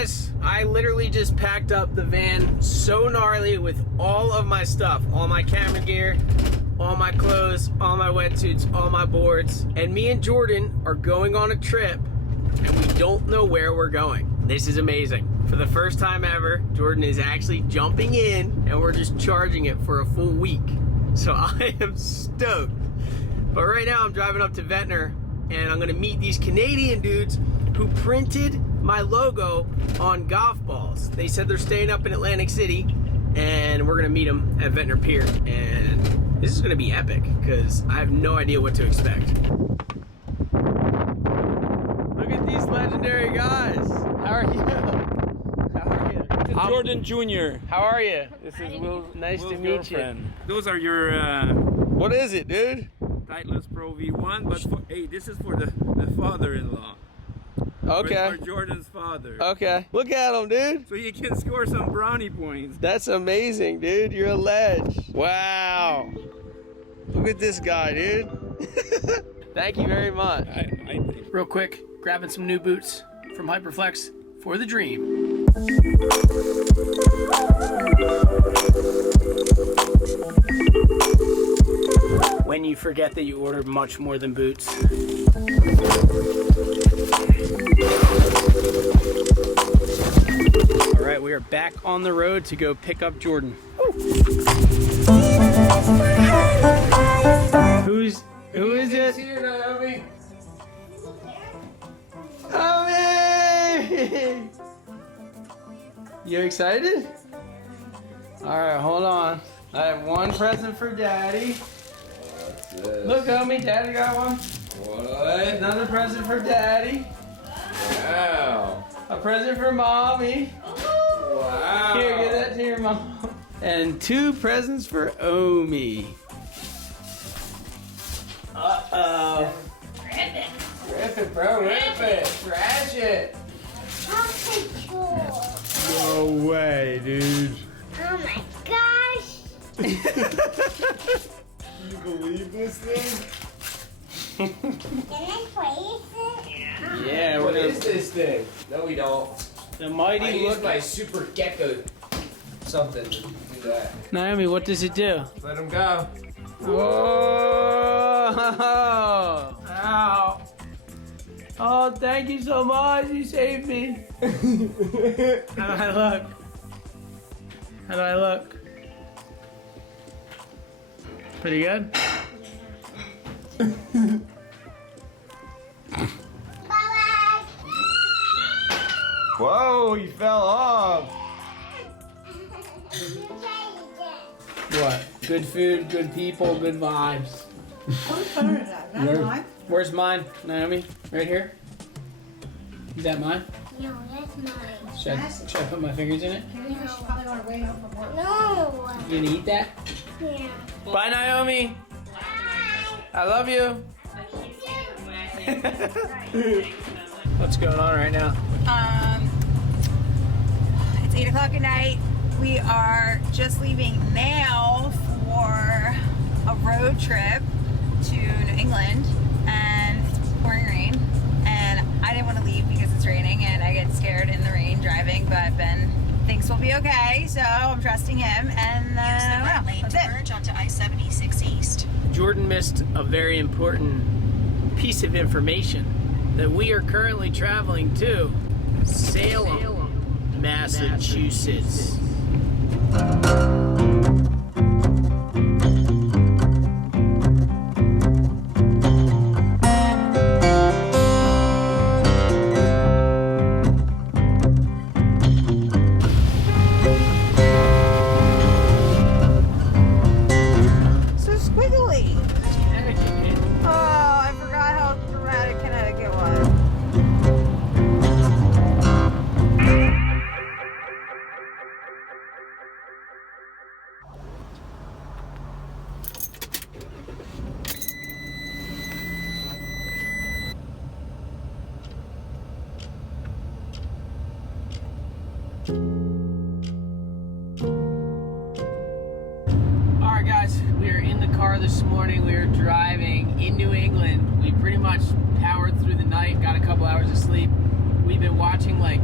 guys, I literally just packed up the van so gnarly with all of my stuff, all my camera gear, all my clothes, all my wetsuits, all my boards, and me and Jordan are going on a trip and we don't know where we're going. This is amazing. For the first time ever, Jordan is actually jumping in and we're just charging it for a full week. So I am stoked. But right now I'm driving up to Ventnor and I'm gonna meet these Canadian dudes who printed my logo on golf balls. They said they're staying up in Atlantic City and we're gonna meet them at Ventnor Pier. And this is gonna be epic because I have no idea what to expect. Look at these legendary guys. How are you? How are you? This is Jordan Jr. How are you? This is Will. Nice Will's to meet girlfriend. you. Those are your What is it, dude? Titleist Pro V1, but hey, this is for the father-in-law. Okay. For Jordan's father. Okay. Look at him, dude. So you can score some brownie points. That's amazing, dude. You're a ledge. Wow. Look at this guy, dude. Thank you very much. Real quick, grabbing some new boots from Hyperflex for the dream. When you forget that you ordered much more than boots. All right, we are back on the road to go pick up Jordan. Who is it? Here, Naomi. Naomi! You excited? All right, hold on. I have one present for Daddy. Look, Naomi, Daddy got one. What? Another present for Daddy. Wow. A present for Mommy. Wow. Here, give that to your mom. And two presents for Omi. Uh-oh. Rip it. Rip it, bro. Rip it. Trash it. No way, dude. Oh my gosh. Can you believe this thing? Can I play it? Yeah, What is this thing? No, we don't. the I mighty use look. my super gecko something to do that. Naomi, what does it do? Let him go. Whoa! Ow! Oh, thank you so much. You saved me. How do I look? How do I look? Pretty good? Whoa, you fell off. What? Good food, good people, good vibes. Where's mine, Naomi? Right here? Is that mine? No, that's mine. Should I put my fingers in it? She's probably on her way home from work. No. You gonna eat that? Yeah. Bye, Naomi. I love you. What's going on right now? It's 8 o'clock at night. We are just leaving now for a road trip to New England, and it's pouring rain, and I didn't want to leave because it's raining and I get scared in the rain driving, but Ben thinks we'll be okay, so I'm trusting him, and that's it. Merge onto I-76 East. Jordan missed a very important piece of information that we are currently traveling to Salem, Massachusetts. So squiggly. Oh, I forgot how dramatic Connecticut was. Alright guys, we are in the car this morning. We are driving in New England. We pretty much powered through the night, got a couple hours of sleep. We've been watching like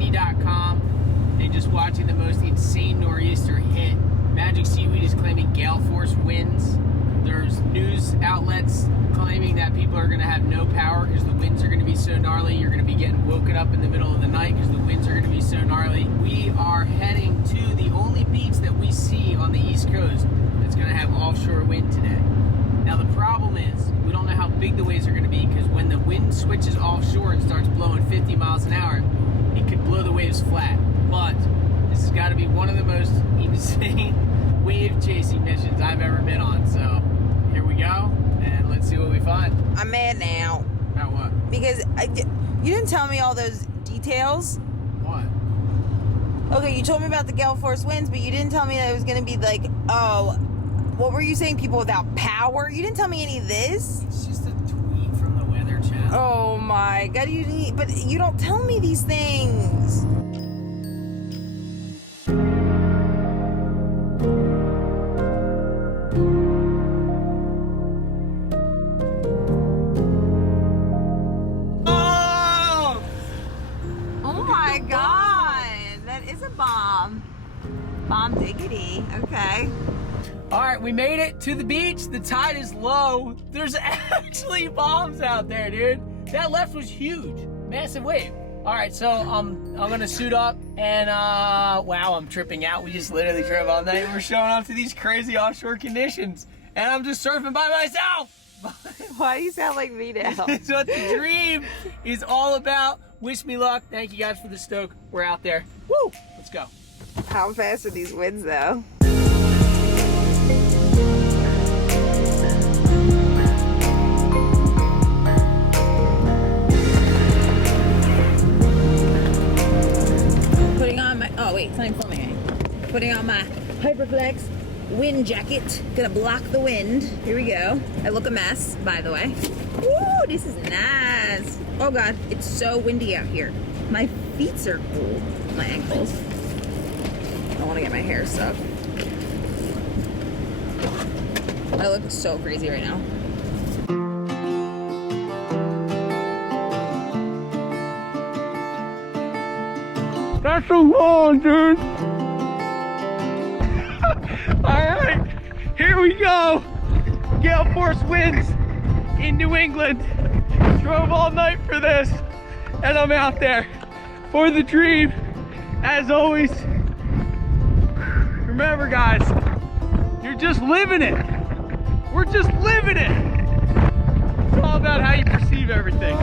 windy.com. They're just watching the most insane nor'easter hit. Magic Seaweed is claiming gale force winds. There's news outlets claiming that people are going to have no power because the winds are going to be so gnarly. You're going to be getting woken up in the middle of the night because the winds are going to be so gnarly. We are heading to the only beach that we see on the East Coast that's going to have offshore wind today. Now the problem is we don't know how big the waves are going to be because when the wind switches offshore and starts blowing 50 miles an hour, it could blow the waves flat. But this has got to be one of the most insane wave chasing missions I've ever been on. So here we go, and let's see what we find. I'm mad now. About what? Because you didn't tell me all those details. What? Okay, you told me about the gale force winds, but you didn't tell me that it was going to be like, oh, what were you saying? People without power? You didn't tell me any of this. It's just a tweet from the Weather Channel. Oh my God, but you don't tell me these things. Oh my God, that is a bomb. Bomb diggity, okay. All right, we made it to the beach. The tide is low. There's actually bombs out there, dude. That left was huge. Massive wave. All right, so I'm gonna suit up and wow, I'm tripping out. We just literally drove all night. We're showing up to these crazy offshore conditions and I'm just surfing by myself. Why do you sound like me now? That's what the dream is all about. Wish me luck. Thank you guys for the stoke. We're out there. Woo! Let's go. How fast are these winds though? Oh wait, it's not even filming me. Putting on my Hyperflex wind jacket. Gonna block the wind. Here we go. I look a mess, by the way. Woo, this is nice. Oh God, it's so windy out here. My feet are cold. My ankles. I don't want to get my hair stuck. I look so crazy right now. That's so long, dude. Alright, here we go. Gale force winds in New England. Drove all night for this, and I'm out there for the dream. As always, remember guys, you're just living it. We're just living it. It's all about how you perceive everything.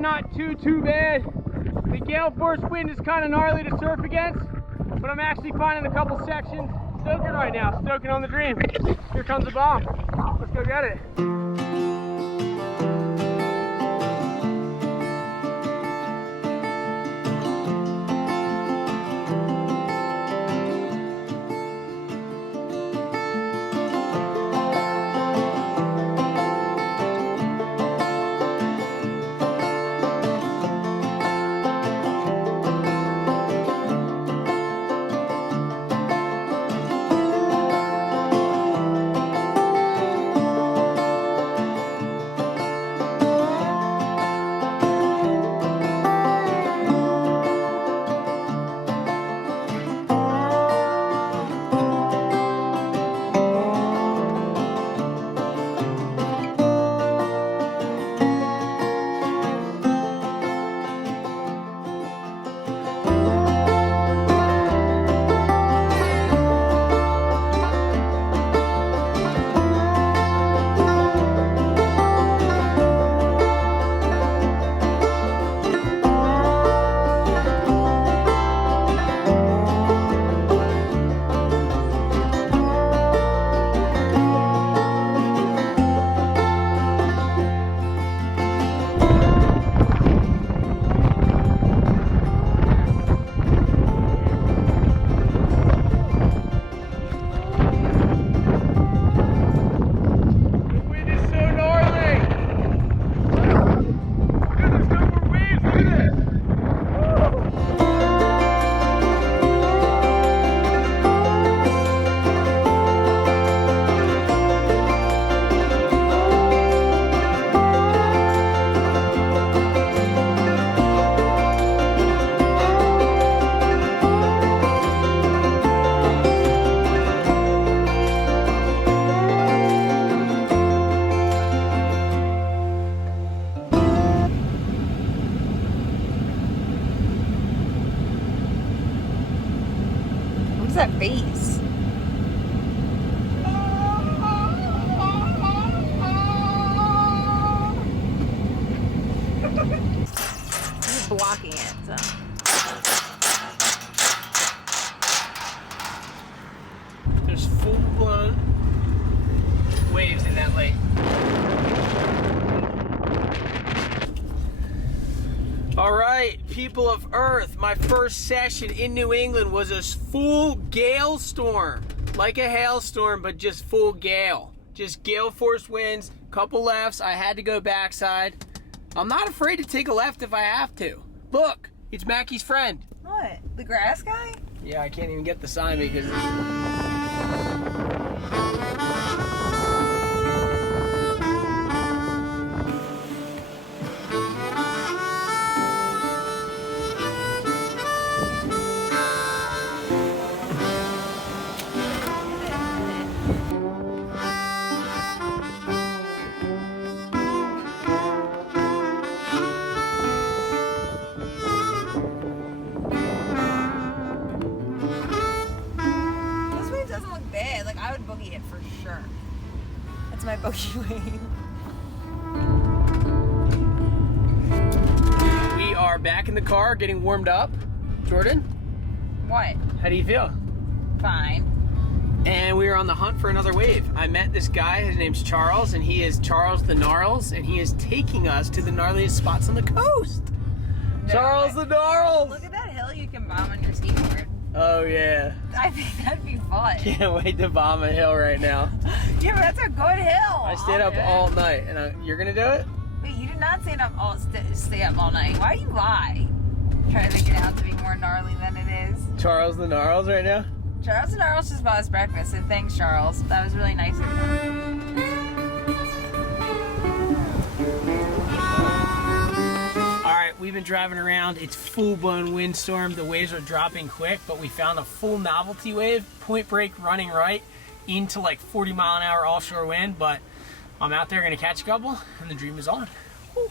Not too bad. The gale force wind is kind of gnarly to surf against, but I'm actually finding a couple sections stoking right now, stoking on the dream. Here comes a bomb. Let's go get it. that face? He's blocking it, so. There's full-blown waves in that lake. All right, people of Earth, my first session in New England was a full gale storm. Like a hailstorm, but just full gale. Just gale force winds, couple lefts. I had to go backside. I'm not afraid to take a left if I have to. Look, it's Mackie's friend. What? The grass guy? Yeah, I can't even get the sign because... It for sure. That's my bogey wave. We are back in the car getting warmed up. Jordan, What? how do you feel? Fine. And we are on the hunt for another wave. I met this guy, his name's Charles, and he is Charles the Gnarls, and he is taking us to the gnarliest spots on the coast. No, Charles the Gnarls! Look at that hill you can bomb on your skateboard. Oh yeah. I think that'd be fun. Can't wait to bomb a hill right now. Yeah, but that's a good hill. I stayed up all night, and you're gonna do it? Wait, you did not stay up all night. Why do you lie? Try to make it out to be more gnarly than it is. Charles the Gnarls right now? Charles and Charles just bought us breakfast, so thanks, Charles. That was really nice of him. We've been driving around. It's full-blown windstorm. The waves are dropping quick, but we found a full novelty wave, point break, running right into like 40-mile-an-hour offshore wind. But I'm out there gonna catch a couple, and the dream is on. Whew.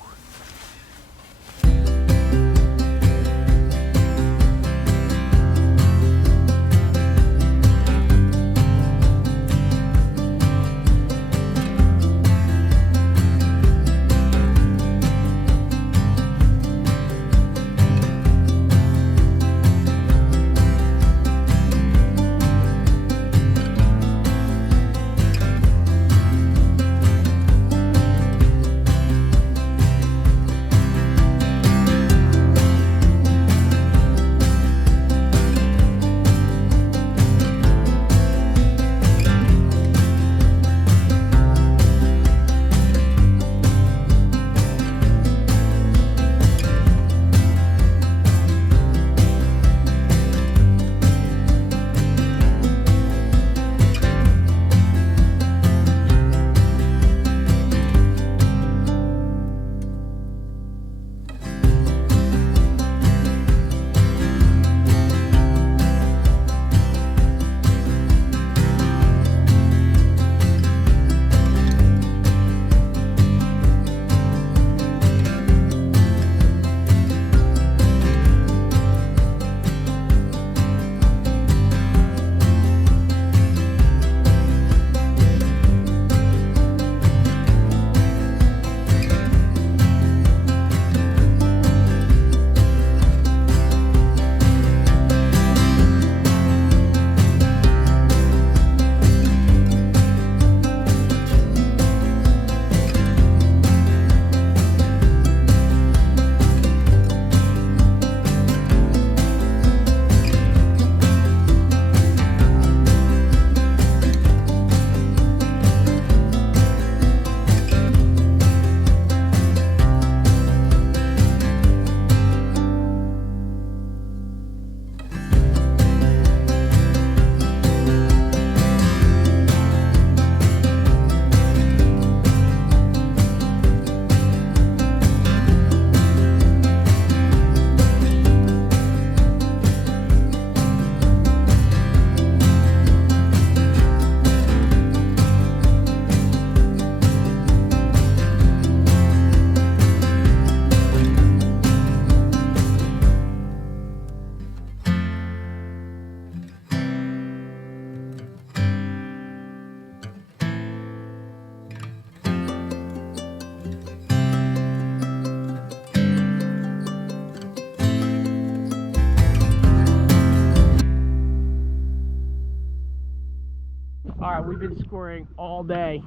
we've been scoring all day.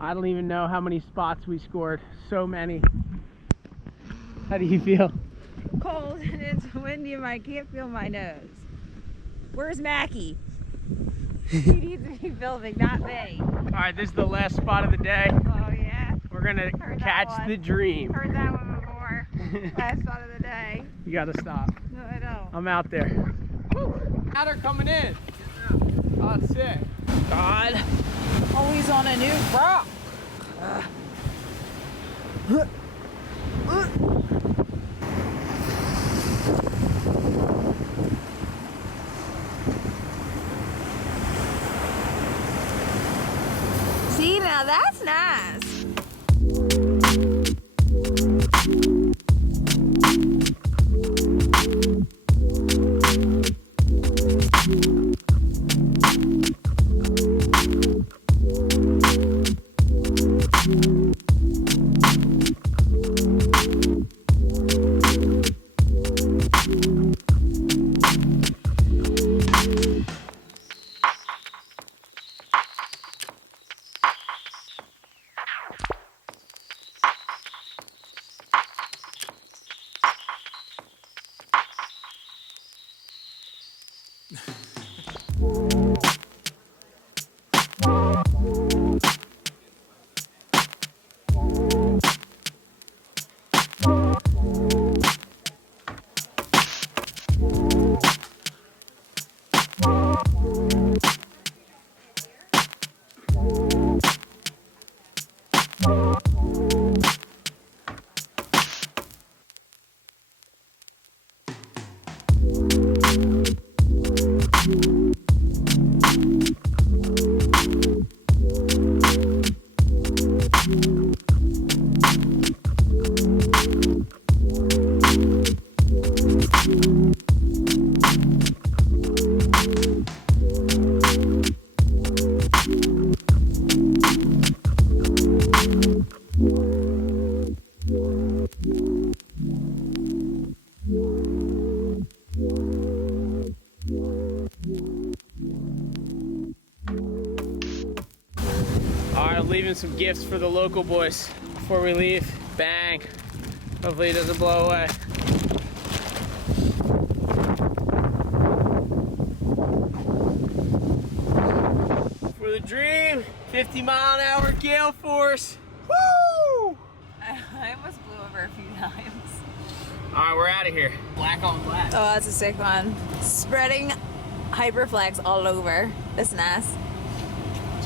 I don't even know how many spots we scored. So many. How do you feel? Cold and it's windy and I can't feel my nose. Where's Mackie? He needs to be filming, not me. Alright, this is the last spot of the day. Oh yeah? We're gonna catch the dream. Heard that one before. Last spot of the day. You gotta stop. No, I don't. I'm out there. Woo. Now they're coming in. Oh, it's sick. God. Always on a new rock. See, now that's nice. Alright, I'm leaving some gifts for the local boys before we leave. Bang. Hopefully it doesn't blow away. For the dream, 50-mile-an-hour gale force. Woo! I almost blew over a few times. Alright, we're out of here. Black on black. Oh, that's a sick one. Spreading hyperflex all over. That's nice.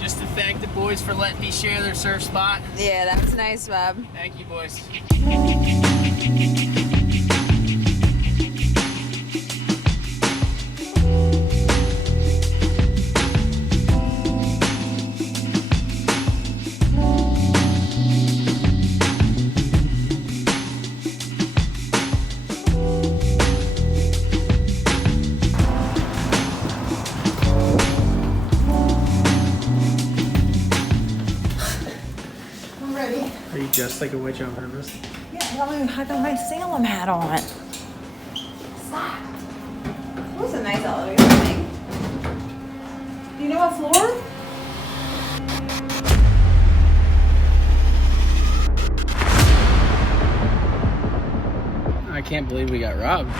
Just to thank the boys for letting me share their surf spot. Yeah, that was nice, Bob. Thank you, boys. Are you dressed like a witch on purpose? Yeah, I got my Salem hat on. Stop. That was a nice elevator thing. Do you know what floor? I can't believe we got robbed.